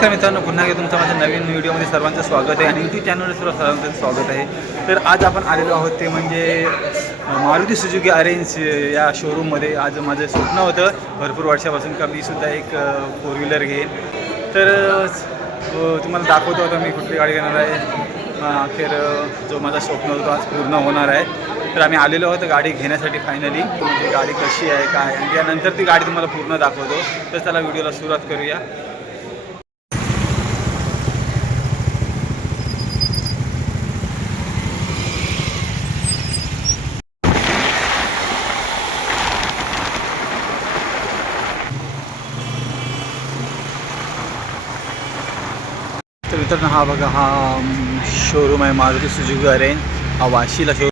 नमस्कार मित्रांनो, पुन्हा एकदा तुमचं माझ्या नवीन व्हिडिओमध्ये सर्वांचं स्वागत आहे आणि यूट्यूब चॅनलवर सर्वांचं स्वागत आहे. तर आज आपण आलेलो आहोत ते म्हणजे मारुती सुझुकी अरेंज या शोरूममध्ये. आज माझं स्वप्न होतं भरपूर वर्षापासून का मी सुद्धा एक फोर व्हीलर घेईन. तर तुम्हाला दाखवतो आता मी कुठली गाडी घेणार आहे. अखेर जो माझा स्वप्न होतो आज पूर्ण होणार आहे. तर आम्ही आलेलो आहोत गाडी घेण्यासाठी फायनली. म्हणजे गाडी कशी आहे काय आणि त्यानंतर ती गाडी तुम्हाला पूर्ण दाखवतो. तर चला व्हिडिओला सुरुवात करूया. तर मित्रांनो हा बघा, हा शोरूम आहे मारुती सुझुकी अरेंज. हा वाशीला शोरूम.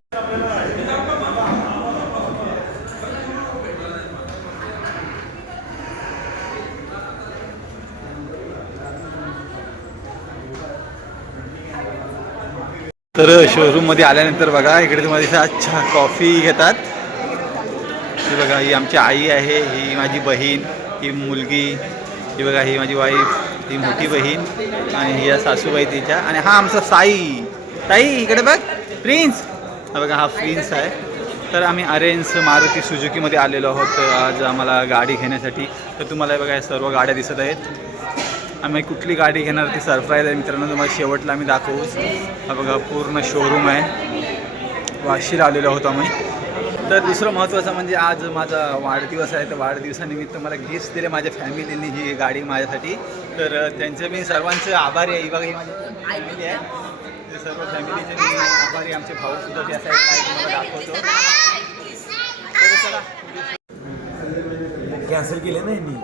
तर शोरूममध्ये आल्यानंतर बघा इकडे तुम्हाला दिसतं अच्छा कॉफी घेतात. ही बघा, ही आमची आई आहे, ही माझी बहीण, ही मुलगी, ही बघा ही माझी वाईफ, ही मोठी बहीण आणि ही या सासूबाई तिच्या. आणि हा आमचा साई. ताई इकडे बघ, प्रिन्स. हा बघा, हा प्रिन्स आहे. तर आम्ही अरेंज मारुती सुझुकीमध्ये आलेलो आहोत आज आम्हाला गाडी घेण्यासाठी. तर तुम्हाला बघा या सर्व गाड्या दिसत आहेत. आम्ही कुठली गाडी घेणार ती सरप्राईज आहे मित्रांनो, तुम्हाला शेवटला आम्ही दाखवूच. हा बघा पूर्ण शोरूम आहे. वाशीला आलेलो आहोत आम्ही. तर दुसरं महत्त्वाचं म्हणजे आज माझा वाढदिवस आहे. तर वाढदिवसानिमित्त मला गिफ्ट दिले माझ्या फॅमिलीने ही गाडी माझ्यासाठी. तर त्यांचे मी सर्वांचे आभारी आहे. बघा ही माझी फॅमिली आहे. ते सर्व फॅमिलीचे मी आभारी. आमचे भाऊसुद्धा ते असं काय तुम्हाला दाखवतो. तर चला कॅन्सल केले ना यांनी.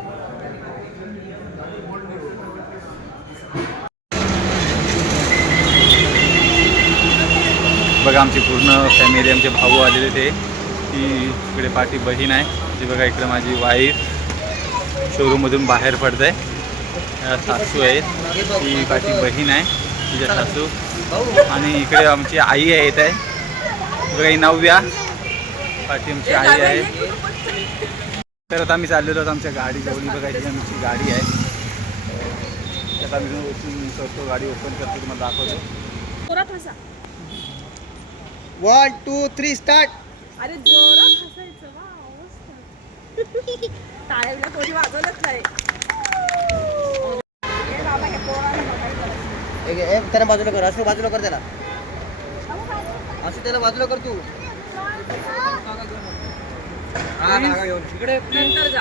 बघा आमची पूर्ण फॅमिली, आमचे भाऊ आलेले ते. ती इकडे पाठी बहीण आहे. ती बघा इकडे माझी वाईफ शोरूममधून बाहेर पडत आहे. सासू आहेत, ती पाठी बहीण आहे, तिच्या सासू. आणि इकडे आमची आई आहे येत आहे. बघा ही नव्या पाठी आमची आई आहे. तर आता आम्ही चाललेलो आहोत आमच्या गाडी जवळ. बघा ही आमची गाडी आहे. आता आम्ही ओपन करतो, गाडी ओपन करतो, तुम्हाला दाखवतो. 1 2 3 स्टार्ट. अरे जोरात हसायचं. टाळ्या कोणी वाजवलंच नाही. त्याला बाजूला कर, असं बाजूला कर त्याला, असं त्याला बाजूला कर तू. इकडे नंतर जा.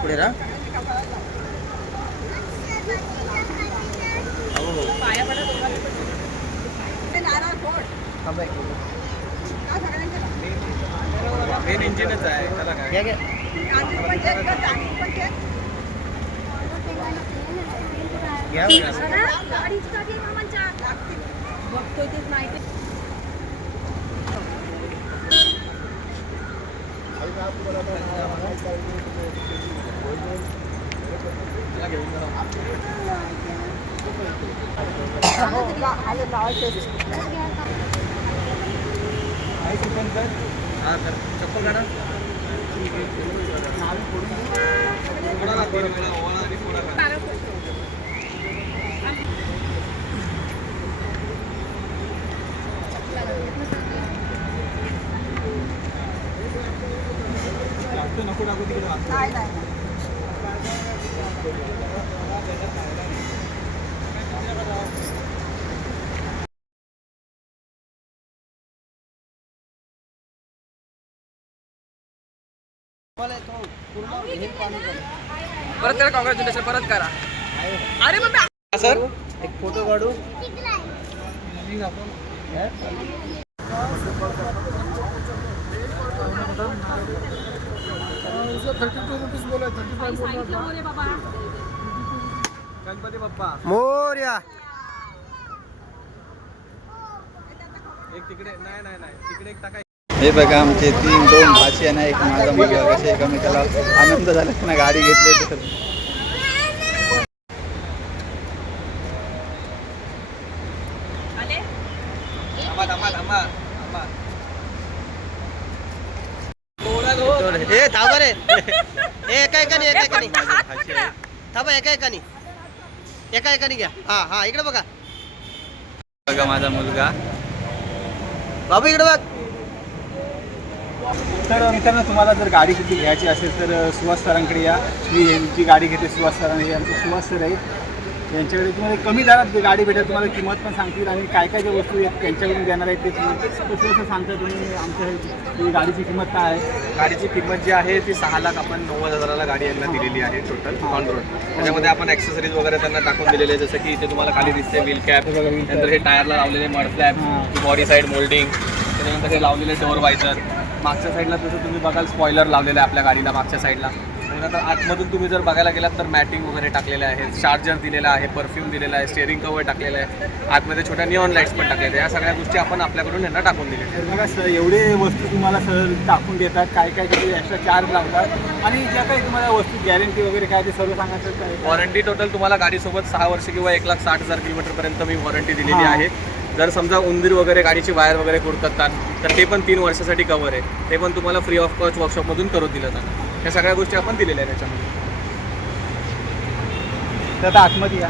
पुढे रा. पाया पडा मेन इंजिनच आहे त्याला काय. बघतोय तेच माहिती. चप्पल काढा. नको टाकू तिकडे. परत करा, कॉंग्रॅच्युलेशन परत करा. अरे मग सर एक फोटो काढू. गणपती बाप्पा मोरया. हे बघा आमचे 2 भाची आहे ना, एक माझा मुलगा, कसे एकमेकाला आनंद झाला ना गाडी घेतली तर. ए थांबा रे एका एकाने थांबा एका एकाने घ्या. हा इकडे बघा बघा माझा मुलगा. बाबू इकडे बघ. तर मित्रांनो, तुम्हाला जर गाडी कुठली घ्यायची असेल तर सुहास सरांकडे या. मी यांची गाडी घेते सुहास सरांनी. आमचे सुहास सर आहेत, यांच्याकडे तुम्हाला कमी दरात गाडी भेटेल. तुम्हाला किंमत पण सांगतील आणि काय काय ज्या वस्तू आहेत त्यांच्याकडून देणार आहेत ते कसं सांगता तुम्ही. आमच्या गाडीची किंमत काय आहे? गाडीची किंमत जी आहे ती 6,90,000 आपण 90,000ला गाडी यांना दिलेली आहे टोटल ऑन रोड. त्याच्यामध्ये आपण ॲक्सेसरीज वगैरे त्यांना टाकून दिलेले आहे, जसं की इथे तुम्हाला खाली दिसते व्हील कॅप, नंतर हे टायरला लावलेले mud flap, body side moulding, त्याच्यानंतर हे लावलेले डोअर वायझर. मागच्या साईडला तसं तुम्ही बघाल स्पॉयलर लावलेलं आहे आपल्या गाडीला मागच्या साईडला. त्यानंतर आतमधून तुम्ही जर बघायला गेलात तर मॅटिंग वगैरे टाकलेले आहे, चार्जर दिलेला आहे, परफ्यूम दिलेला आहे, स्टेअरिंग कव्हर टाकलेलं आहे, आतमध्ये छोट्या निऑन लाईट्स पण टाकलेल्या. या सगळ्या गोष्टी आपण आपल्याकडून यांना टाकून दिलेल्या आहेत. तर बघा सर, एवढे वस्तू तुम्हाला सर टाकून देतात. काय काय किती एक्स्ट्रा चार्ज लावतात आणि ज्या काही तुम्हाला वस्तू गॅरंटी वगैरे काय ते सर्व सांगायचं काय? वॉरंटी टोटल तुम्हाला गाडीसोबत 6 वर्ष किंवा 1,60,000 किलोमीटरपर्यंत मी वॉरंटी दिलेली आहे. जर समजा उंदीर वगैरे गाडीची वायर वगैरे कुरततात तर ते पण 3 वर्षासाठी कव्हर आहे. ते पण तुम्हाला फ्री ऑफ कॉस्ट वर्कशॉपमधून करून दिलं जातं. या सगळ्या गोष्टी आपण दिलेल्या आहेत त्याच्यामध्ये. तर आता आतमध्ये या.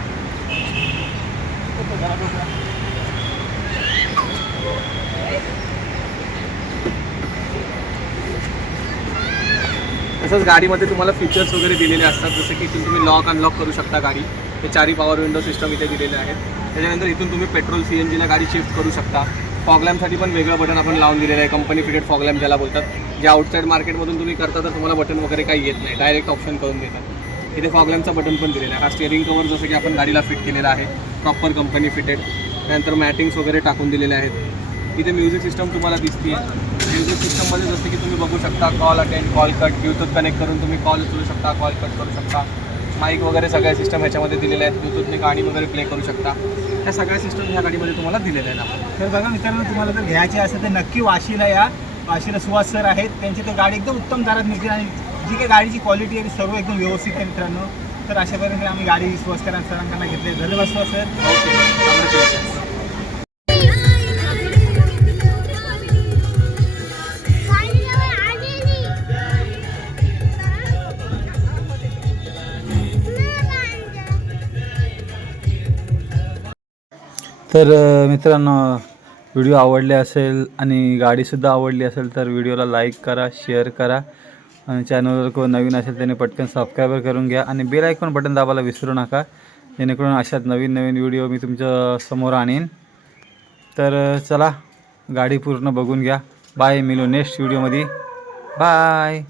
तसंच गाडीमध्ये तुम्हाला फीचर्स वगैरे दिलेले असतात, जसं की इथून तुम्ही लॉक अनलॉक करू शकता गाडी. ते 4 पॉवर विंडो सिस्टम इथे दिलेले आहेत. त्याच्यानंतर इथून तुम्ही पेट्रोल CNGला गाडी शिफ्ट करू शकता. फॉगलॅम्पसाठी पण वेगळं बटन आपण लावून दिलेलं आहे, कंपनी फिटेड फॉगलॅम्प ज्याला बोलतात. जे आउटसाईड मार्केटमधून तुम्ही करता तर तुम्हाला बटन वगैरे काही येत नाही, डायरेक्ट ऑप्शन करून देतात. इथे फॉगलॅम्पचं बटन पण दिलेलं आहे. हा स्टिअरिंग कवर जसं की आपण गाडीला फिट केलेला आहे, प्रॉपर कंपनी फिटेड. त्यानंतर मॅटिंग्स वगैरे टाकून दिलेले आहेत. इथे म्युझिक सिस्टम तुम्हाला दिसते. म्युझिक सिस्टममध्ये जसं की तुम्ही बघू शकता call attend, call cut, Bluetooth connect करून तुम्ही कॉल उचलू शकता, कॉल कट करू शकता. माईक वगैरे सगळ्या सिस्टम ह्याच्यामध्ये दिलेले आहेत. ब्लूटूथने गाणी वगैरे प्ले करू शकता. ह्या सगळ्या सिस्टम ह्या गाडीमध्ये तुम्हाला दिलेल्या आहेत आपण. तर बघा मित्रांनो, तुम्हाला जर घ्यायची असेल तर नक्की वाशीला या. वाशीला सुहास सर आहेत, त्यांची तर गाडी एकदम उत्तम दरात मिळते आणि जी काही गाडीची क्वालिटी आहे ती सर्व एकदम व्यवस्थित आहे मित्रांनो. तर अशापर्यंत आम्ही गाडी सुहास सरांकडून घेतली. धन्यवाद सुहास सर. Okay, congratulations. तर मित्रांनो, व्हिडिओ आवडले असेल आणि गाडीसुद्धा आवडली असेल तर व्हिडिओला लाईक करा, शेअर करा आणि चॅनलवर कोण नवीन असेल त्याने पटकन सबस्क्राईबर करून घ्या आणि बेल आयकॉन बटन दाबायला विसरू नका, जेणेकरून अशाच नवीन नवीन व्हिडिओ मी तुमच्या समोर आणीन. तर चला, गाडी पूर्ण बघून घ्या. बाय, मिळू नेक्स्ट व्हिडिओमध्ये. बाय.